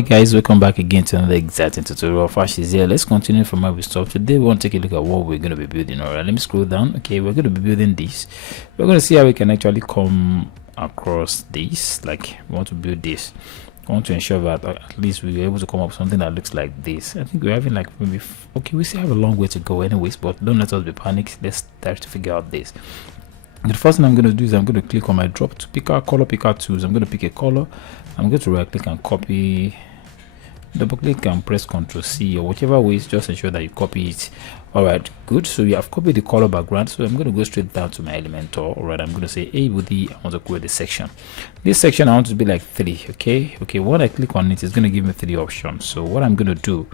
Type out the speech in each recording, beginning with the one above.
Alright guys, welcome back again to another exciting tutorial. Fash is here. Let's continue from where we stopped. Today we want to take a look at what we're going to be building. Alright, let me scroll down. Okay, we're going to be building this. We're going to see how we can actually come across this. Like, we want to build this. We want to ensure that at least we're able to come up with something that looks like this. I think we're having like maybe okay, we still have a long way to go anyways, but don't let us be panicked. Let's try to figure out this. The first thing I'm going to do is I'm going to click on my drop to pick our color picker tools. I'm going to pick a color. I'm going to right click and copy, double click and press Ctrl C or whichever ways, just ensure that you copy it. All right, good. So we have copied the color background, so I'm going to go straight down to my Elementor. All right, I'm going to say A with the, I want to create the section. This section I want to be like 3. Okay, when I click on it, it's going to give me 3 options. So what I'm going to do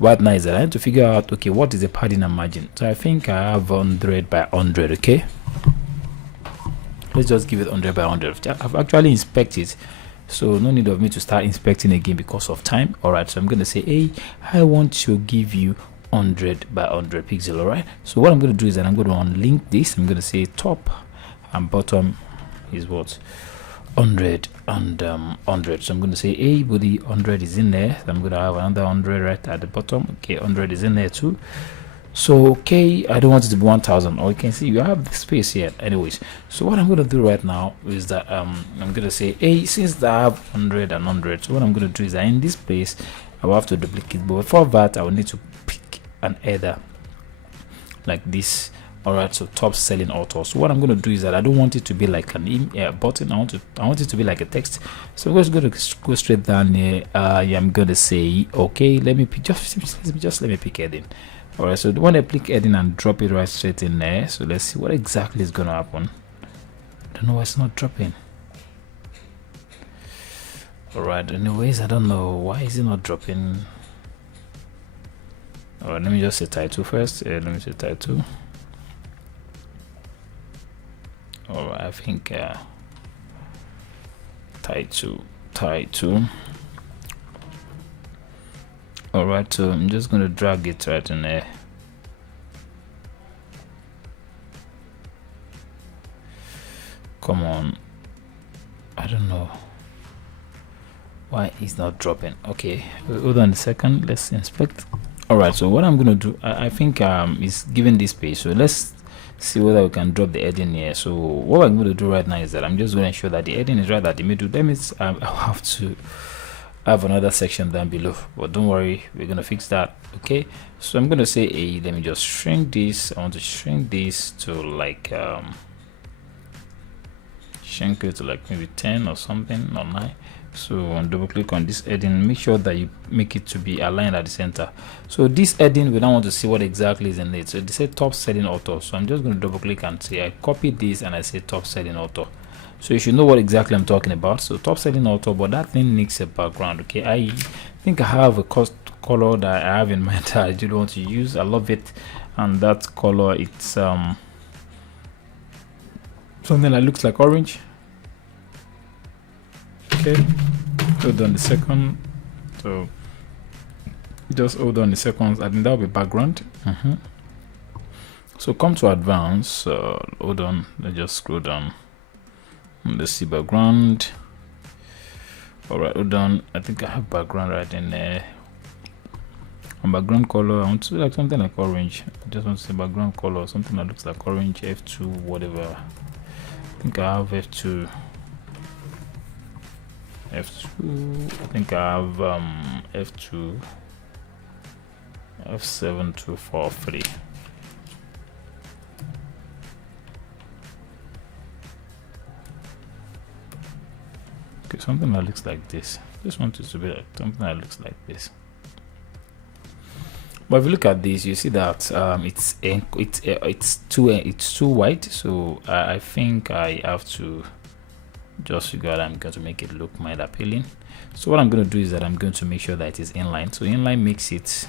right now is that I have to figure out, okay, what is the padding and margin. So I think I have 100 by 100. Okay, let's just give it 100 by 100. I've actually inspected, so no need of me to start inspecting again because of time. All right, so I'm going to say, hey, I want to give you 100 by 100 pixel. All right, so what I'm going to do is that I'm going to unlink this. I'm going to say top and bottom is what 100 and 100. So I'm going to say a body 100 is in there. So I'm going to have another 100 right at the bottom. Okay, 100 is in there too. So okay, I don't want it to be 1000. Or you can see you have the space here anyways. So what I'm going to do right now is that I'm going to say, hey, since I have 100 and 100, so what I'm going to do is that in this place I will have to duplicate, but for that I will need to pick an header like this. All right, so top selling author. So what I'm going to do is that I don't want it to be like an button. I want it to be like a text. So we're just going to go straight down here. I'm going to say, okay, let me pick, just let me pick heading. All right, so when I click heading and drop it right straight in there, so let's see what exactly is going to happen. I don't know why it's not dropping. All right, anyways, I don't know why is it not dropping. All right, let me just say title first. Let me say title. All right, I think title. All right, so I'm just going to drag it right in there. Come on, I don't know why it's not dropping. Okay, hold on a second, let's inspect. All right, so what I'm going to do, I think is given this page, so let's see whether we can drop the heading here. So what I'm going to do right now is that I'm just going to ensure that the heading is right at the middle. That means I'll have to have another section down below, but don't worry, we're going to fix that. Okay, so I'm going to say, hey, let me just shrink this. I want to shrink this to like shrink it to like maybe 10 or something, or 9. So on double click on this heading, make sure that you make it to be aligned at the center. So this heading, we don't want to see what exactly is in it. So they say top selling author, so I'm just going to double click and say I copy this and I say top selling author. So you should know what exactly I'm talking about. So top selling author, but that thing needs a background. Okay, I think I have a color that I have in mind that I do want to use. I love it, and that color, it's something that looks like orange. Okay, hold on a second. So just hold on a second. I think that will be background. So come to advanced. Hold on, let's just scroll down. Let's see background. All right, hold on, I think I have background right in there. And background color, I want to like something like orange. I just want to say background color, something that looks like orange. F2, whatever. I think I have F2. I think I have F2, F7, 2, 4, 3. Okay, something that looks like this. Just want it to be like something that looks like this. But if you look at this, you see that it's too white. So I think I have to just figure out I'm going to make it look mild appealing. So what I'm going to do is that I'm going to make sure that it is inline. So inline makes it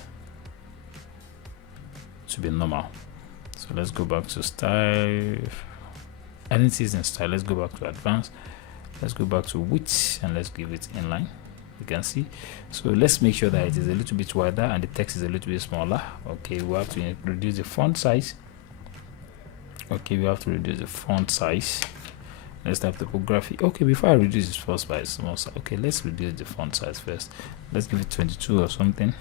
to be normal. So let's go back to style. I didn't see it in style. Let's go back to advanced. Let's go back to width and let's give it inline. You can see. So let's make sure that it is a little bit wider and the text is a little bit smaller. Okay, we have to reduce the font size. Okay, we have to reduce the font size. Let's type typography. Okay, before I reduce this first by small size, okay, let's reduce the font size first. Let's give it 22 or something.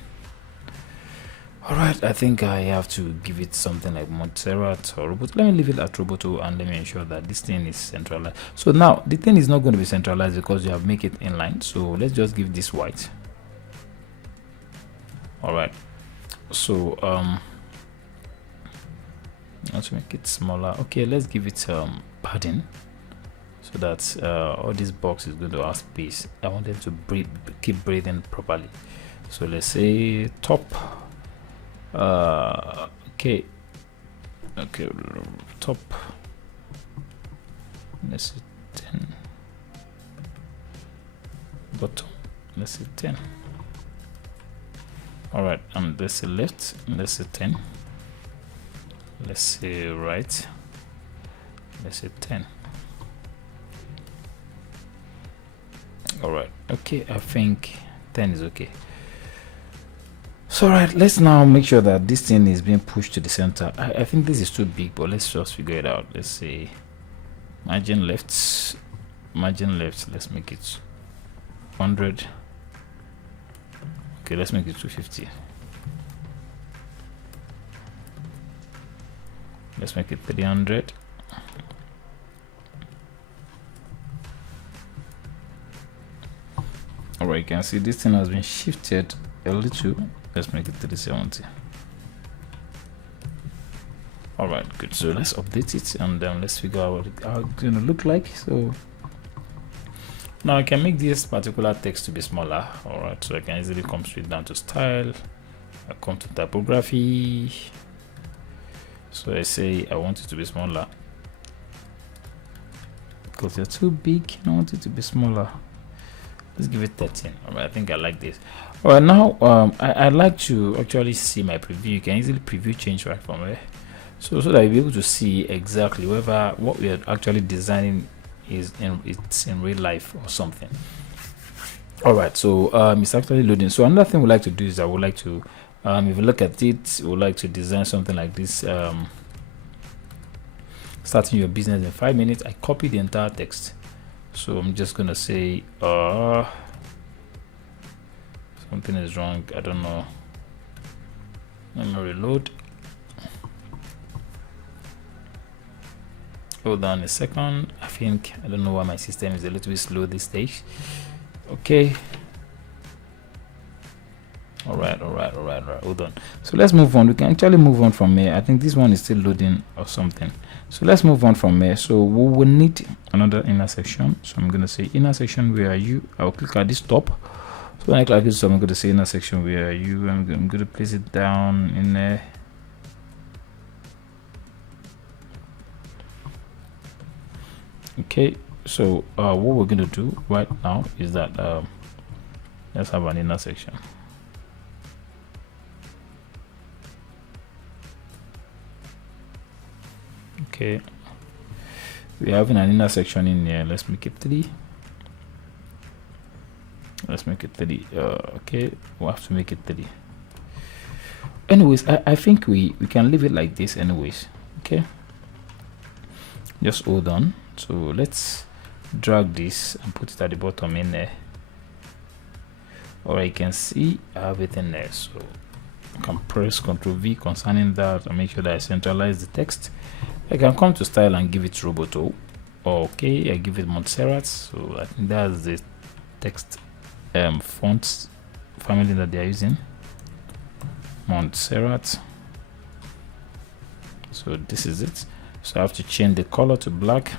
All right, I think I have to give it something like Montserrat or Roboto. Let me leave it at Roboto and let me ensure that this thing is centralized. So now the thing is not going to be centralized because you have make it inline. So let's just give this white. All right, so let's make it smaller. Okay, let's give it padding so that all this box is going to have space. I want them to breathe, keep breathing properly. So let's say top. Okay, top, let's say 10, bottom, let's say 10. All right, let's say left, let's say 10, let's say right, let's say 10. All right, okay, I think 10 is okay. So right, let's now make sure that this thing is being pushed to the center. I think this is too big, but let's just figure it out. Let's say margin left, let's make it 100. Okay, let's make it 250. Let's make it 300. All right, you can see this thing has been shifted a little. Let's make it 370. All right, good. So let's update it and let's figure out what how it's going to look like. So now I can make this particular text to be smaller. All right, so I can easily come straight down to style. I come to typography. So I say I want it to be smaller because they're too big. I want it to be smaller. Let's give it 13. All right, I think I like this. All right, now I like to actually see my preview. You can easily preview change right from there, so that you'll be able to see exactly whether what we are actually designing is in real life or something. All right, so it's actually loading. So another thing we like to do is I would like to if you look at it, we would like to design something like this. Starting your business in 5 minutes. I copy the entire text. So I'm just gonna say something is wrong, I don't know. Let me reload. Hold on a second. I think I don't know why my system is a little bit slow this stage. Okay. All right, hold on. So let's move on. We can actually move on from here. I think this one is still loading or something. So let's move on from here. So we will need another inner section. So I'm going to say inner section, where are you? I'll click at this top. So when I click this, so I'm going to say inner section, where are you? I'm going to place it down in there. Okay, so what we're going to do right now is that let's have an inner section. Okay, we're having an inner section in here. Let's make it 3. Let's make it 3. Okay, we'll have to make it 3. Anyways, I think we can leave it like this anyways. Okay, just hold on. So let's drag this and put it at the bottom in there. Or you can see I have it in there. So I can press Ctrl V concerning that and make sure that I centralize the text. I can come to style and give it Roboto. Okay, I give it Montserrat. So I think that's the text fonts family that they are using, Montserrat. So this is it. So I have to change the color to black.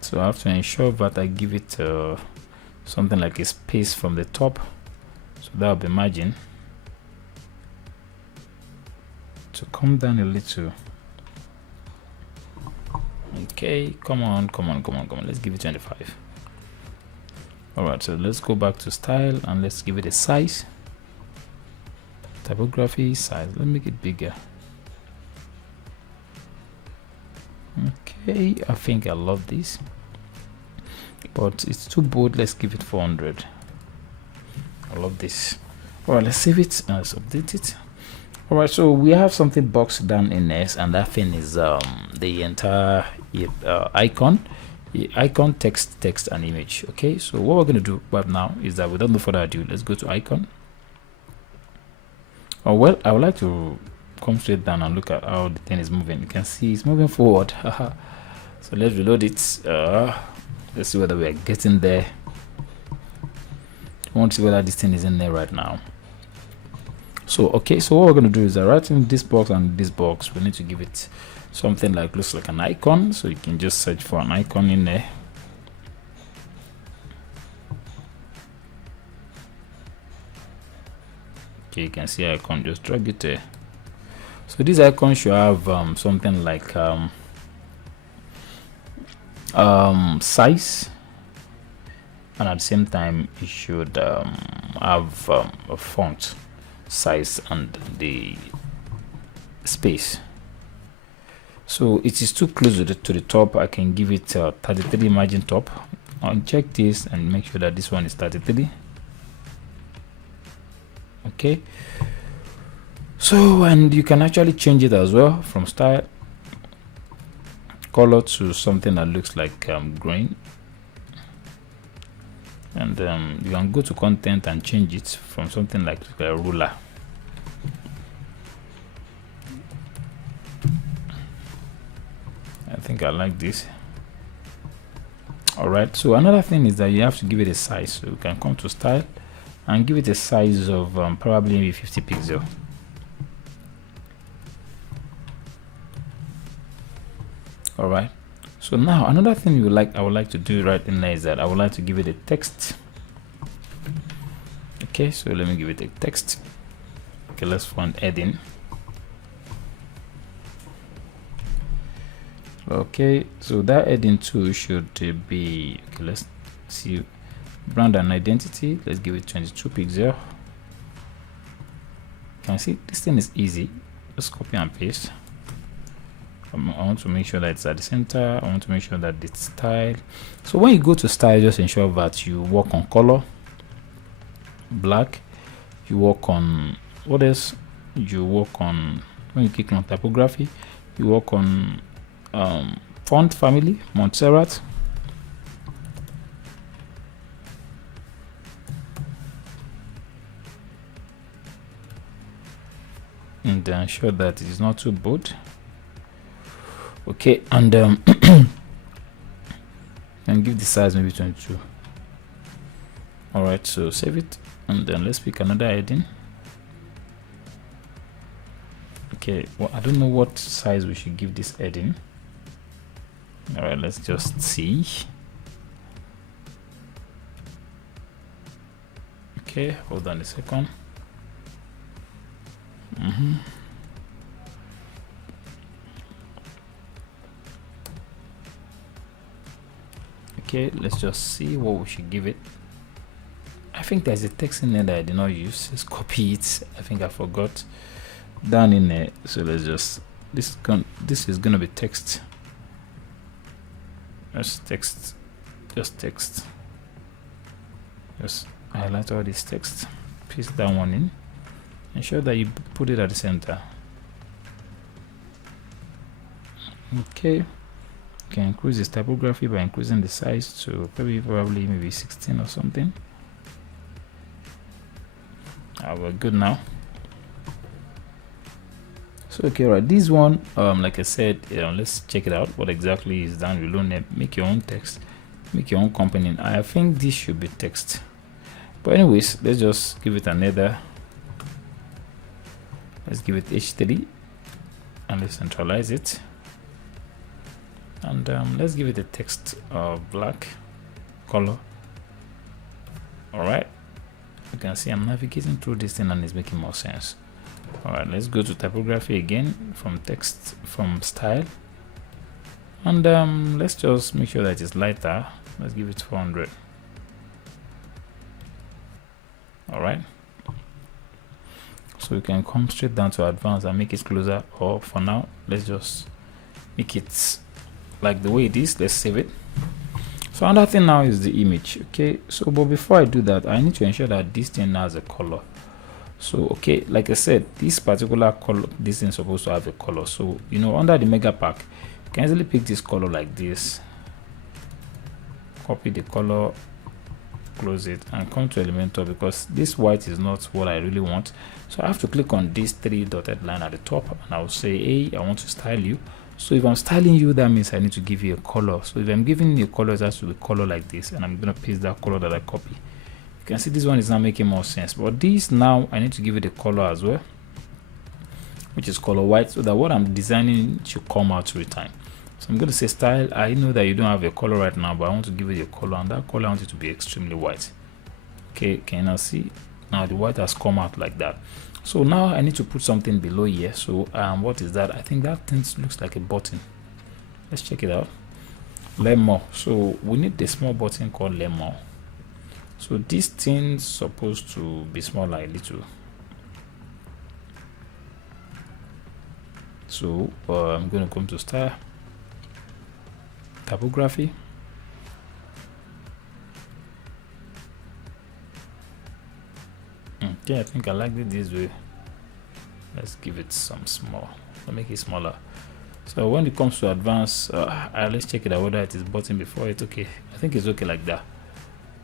So I have to ensure that I give it something like a space from the top. So that will be margin. To come down a little. Okay, come on, let's give it 25. All right, so let's go back to style and let's give it a size. Typography size, let's make it bigger. Okay, I think I love this, but it's too bold. Let's give it 400. I love this. All right, let's save it and let's update it. All right, so we have something boxed down in S, and that thing is the entire icon, text and image. Okay, so what we're going to do right now is that without no further ado, let's go to icon. Oh well, I would like to come straight down and look at how the thing is moving. You can see it's moving forward. So let's reload it. Let's see whether we are getting there. I want to see whether this thing is in there right now. So okay, so what we're going to do is that right in this box and this box, we need to give it something like looks like an icon. So you can just search for an icon in there. Okay, you can see icon, just drag it there. So this icon should have something like size, and at the same time it should have a font size and the space. So it is too close to the top. I can give it 33 margin top. I'll check this and make sure that this one is 33. Okay, so and you can actually change it as well from style, color to something that looks like green, and you can go to content and change it from something like a ruler. I think I like this. All right, so another thing is that you have to give it a size. So you can come to style and give it a size of probably maybe 50 pixel. All right, so now another thing I would like to do right in there is that I would like to give it a text. Okay, so let me give it a text. Okay, let's find heading. Okay, so that heading too should be okay. Let's see, brand and identity. Let's give it 22 pixel. Can you see this thing is easy? Just copy and paste. I want to make sure that it's at the center. I want to make sure that it's style. So when you go to style, just ensure that you work on color, black. You work on what else? You work on, when you click on typography, you work on font family, Montserrat. And ensure that it is not too bold. Okay, and and give the size maybe 22. All right, so save it, and then let's pick another heading. Okay, well, I don't know what size we should give this heading. All right, let's just see. Okay, hold on a second. Okay, let's just see what we should give it. I think there's a text in there that I did not use. Let's copy it. I think I forgot down in there. So let's just this is gonna be text. Just text. Just highlight all this text. Paste that one in. Ensure that you put it at the center. Okay, you can increase this typography by increasing the size to probably maybe 16 or something. We're good now. So okay, right, this one like I said, let's check it out. What exactly is down below? Make your own text, make your own component. I think this should be text, but anyways, let's just give it another. Let's give it h3 and let's centralize it, and let's give it a text of black color. All right, you can see I'm navigating through this thing and it's making more sense. All right, let's go to typography again, from text, from style, and let's just make sure that it's lighter. Let's give it 400. All right, so we can come straight down to advanced and make it closer, or for now let's just make it like the way it is. Let's save it. So another thing now is the image. Okay, so but before I do that, I need to ensure that this thing has a color. So okay, like I said, this particular color, this is supposed to have a color. So under the mega pack, you can easily pick this color like this, copy the color, close it, and come to Elementor, because this white is not what I really want. So I have to click on this 3 dotted line at the top, and I'll say, hey, I want to style you. So if I'm styling you, that means I need to give you a color. So if I'm giving you a color, it has to be color like this, and I'm going to paste that color that I copy. You can see this one is now making more sense, but this now I need to give it a color as well, which is color white, so that what I'm designing should come out every time. So I'm going to say style. I know that you don't have a color right now, but I want to give it a color, and that color I want it to be extremely white. Okay, can you now see? Now the white has come out like that. So now I need to put something below here. So what is that? I think that thing looks like a button. Let's check it out. Learn more. So we need the small button called learn more. So this thing's supposed to be smaller a little. So I'm going to come to style, typography, okay, I think I like it this way. Let's give it some small, let's make it smaller. So when it comes to advanced, let's check it out whether it is button before it. Okay, I think it's okay like that.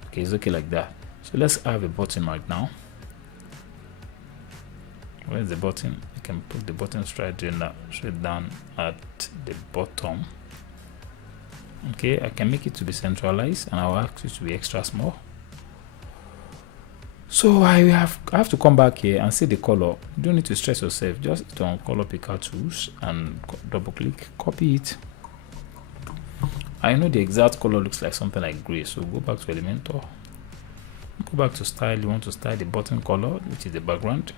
Okay, it's okay like that. So let's have a button right now. Where's the button? I can put the button straight down at the bottom. Okay, I can make it to be centralized, and I'll ask it to be extra small. So I have to come back here and see the color. You don't need to stress yourself. Just hit on color picker tools and double click, copy it. I know the exact color looks like something like gray, so go back to Elementor, go back to style. You want to style the button color, which is the background.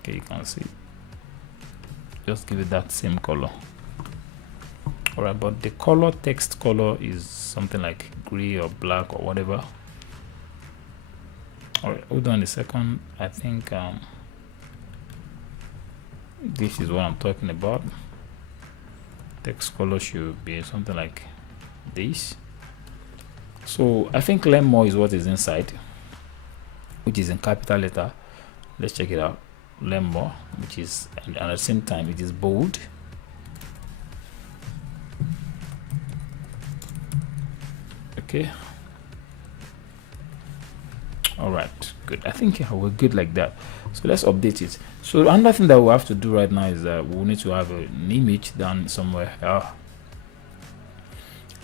Okay, you can see, just give it that same color. All right, but the color, text color, is something like gray or black or whatever. All right, hold on a second. I think this is what I'm talking about. Text color should be something like this. So I think learn more is what is inside, which is in capital letter. Let's check it out. Learn more, which is, and at the same time it is bold. Okay, all right, good. I think we're good like that. So let's update it. So another thing that we have to do right now is that we need to have an image down somewhere.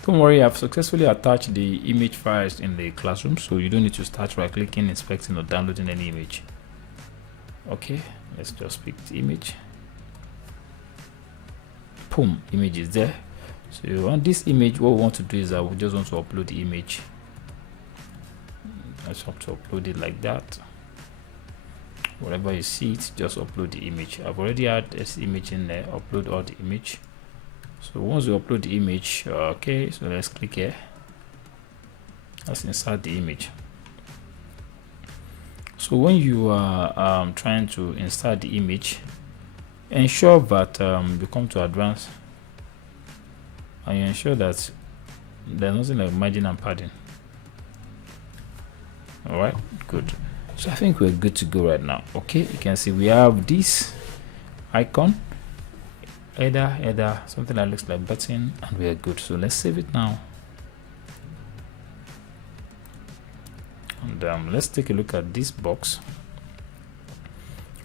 Don't worry, I've successfully attached the image files in the classroom, so you don't need to start right clicking, inspecting, or downloading any image. Okay, let's just pick the image. Boom, image is there. So on this image, what we want to do is that we just want to upload the image. I just have to upload it like that. Wherever you see it, just upload the image. I've already had this image in there. Upload all the image. So once you upload the image, okay, so let's click here. Let's insert the image. So when you are trying to insert the image, ensure that you come to advanced, and you ensure that there's nothing like margin and padding. All right, good. So I think we're good to go right now. Okay, you can see we have this icon, header, something that looks like button, and we are good. So let's save it now, and let's take a look at this box.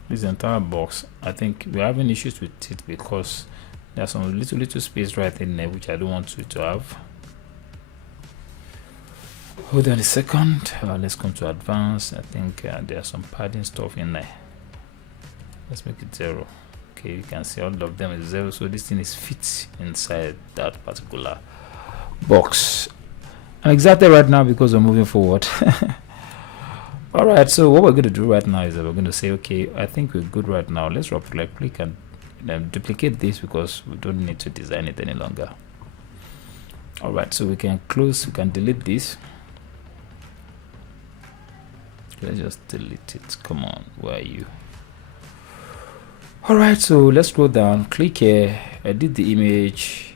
This entire box, I think we're having issues with it because there's some little space right in there which I don't want it to have. Hold on a second. Let's come to advanced. I think there's some padding stuff in there. Let's make it 0. Okay, you can see all of them is 0, so this thing is fit inside that particular box. I'm excited right now because we're moving forward. All right, so what we're going to do right now is that we're going to say, okay, I think we're good right now. Let's right click and duplicate this because we don't need to design it any longer. All right, so we can close, we can delete this. Let's just delete it. Come on, where are you? All right, so let's scroll down, click here, edit the image,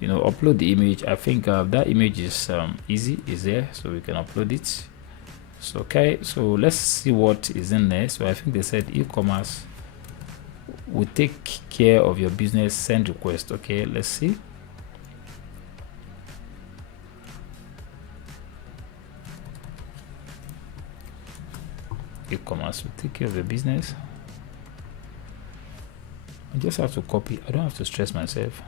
upload the image. I think that image is easy, is there, so we can upload it. So okay, so let's see what is in there. So I think they said e-commerce will take care of your business, send request. Okay, let's see. E-commerce will take care of your business. I just have to copy. I don't have to stress myself.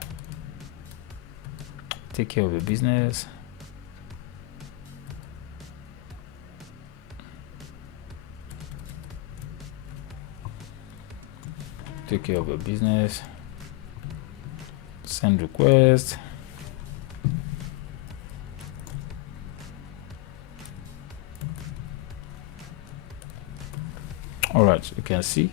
Take care of your business. Take care of your business. Send request. All right, you can see.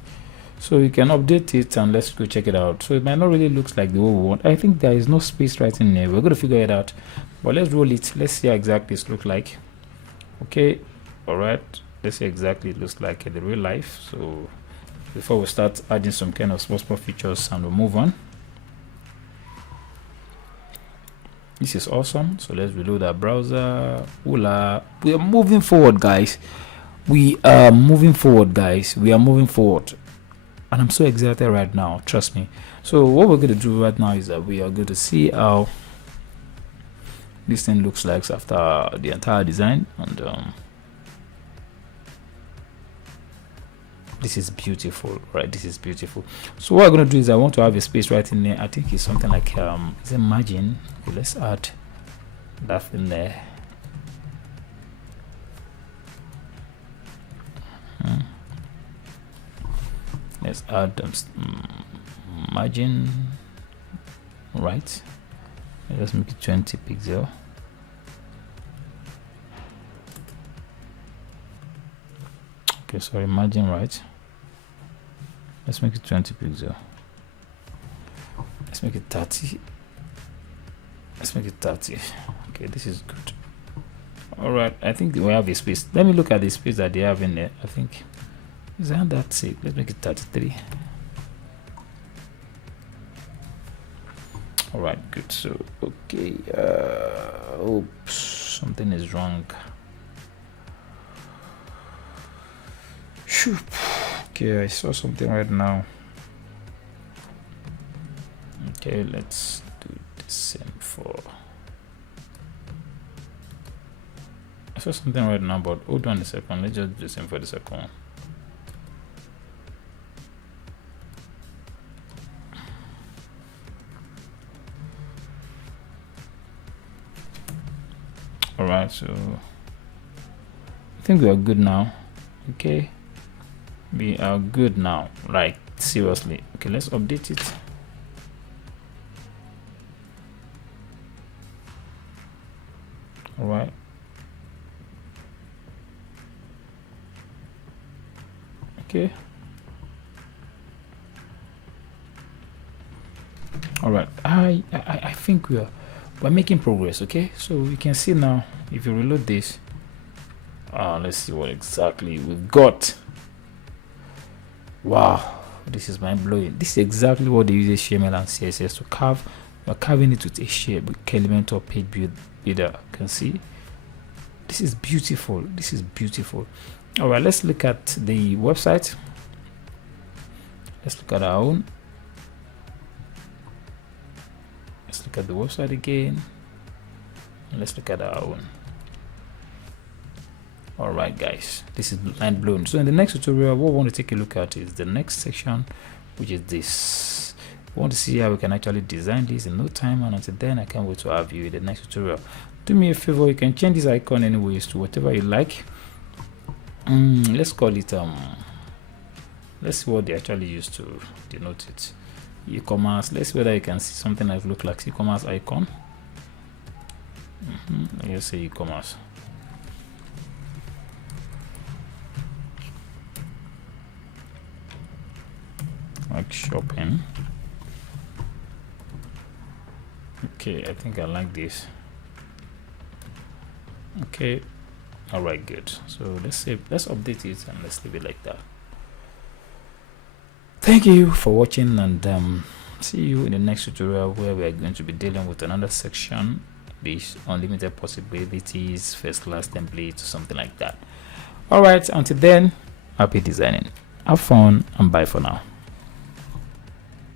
So you can update it and let's go check it out. So it might not really look like the way we want. I think there is no space right in there. We're going to figure it out. But let's roll it. Let's see how exactly it looks like. Okay. All right. Let's see exactly it looks like in the real life. So before we start adding some kind of small features, and we'll move on. This is awesome. So let's reload our browser. Hola. We are moving forward, guys. We are moving forward, guys. We are moving forward. And I'm so excited right now, trust me. So what we're going to do right now is that we are going to see how this thing looks like after the entire design. And this is beautiful, right? This is beautiful. So what I'm going to do is I want to have a space right in there. I think it's something like is it margin? Okay, let's add that in there. Let's add margin, right? Let's make it 20 pixel. Okay, sorry, margin, right? Let's make it 20 pixel. Let's make it 30. Let's make it 30. Okay, this is good. All right, I think we have a space. Let me look at the space that they have in there. I think isn't that sick? Let's make it 33. All right, good. So okay, oops, something is wrong. Shoot. Okay, I saw something right now. Okay, let's do the same for. I saw something right now, but hold on a second. Let's just do the same for the second one. All right, so I think we are good now. Okay, we are good now, like seriously. Okay, let's update it. All right, okay, all right. I think we're making progress. Okay, so you can see now if you reload this, let's see what exactly we've got. Wow, this is mind-blowing. This is exactly what they use HTML and CSS to carve. We're carving it with a shape with element or page builder. You can see this is beautiful. This is beautiful. All right, let's look at the website. Let's look at our own. Let's look at the website again. And let's look at our own. All right, guys, this is mind blown. So in the next tutorial, what we want to take a look at is the next section, which is this. We want to see how we can actually design this in no time, and until then I can't wait to have you in the next tutorial. Do me a favor, you can change this icon anyways to whatever you like. Let's call it let's see what they actually use to denote it. E-commerce. Let's see whether you can see something that look like e-commerce icon. Let's say e-commerce. Like shopping. Okay, I think I like this. Okay, all right, good. So let's update it and let's leave it like that. Thank you for watching, and see you in the next tutorial where we are going to be dealing with another section, this unlimited possibilities, first class templates, something like that. All right, until then, happy designing, have fun, and bye for now.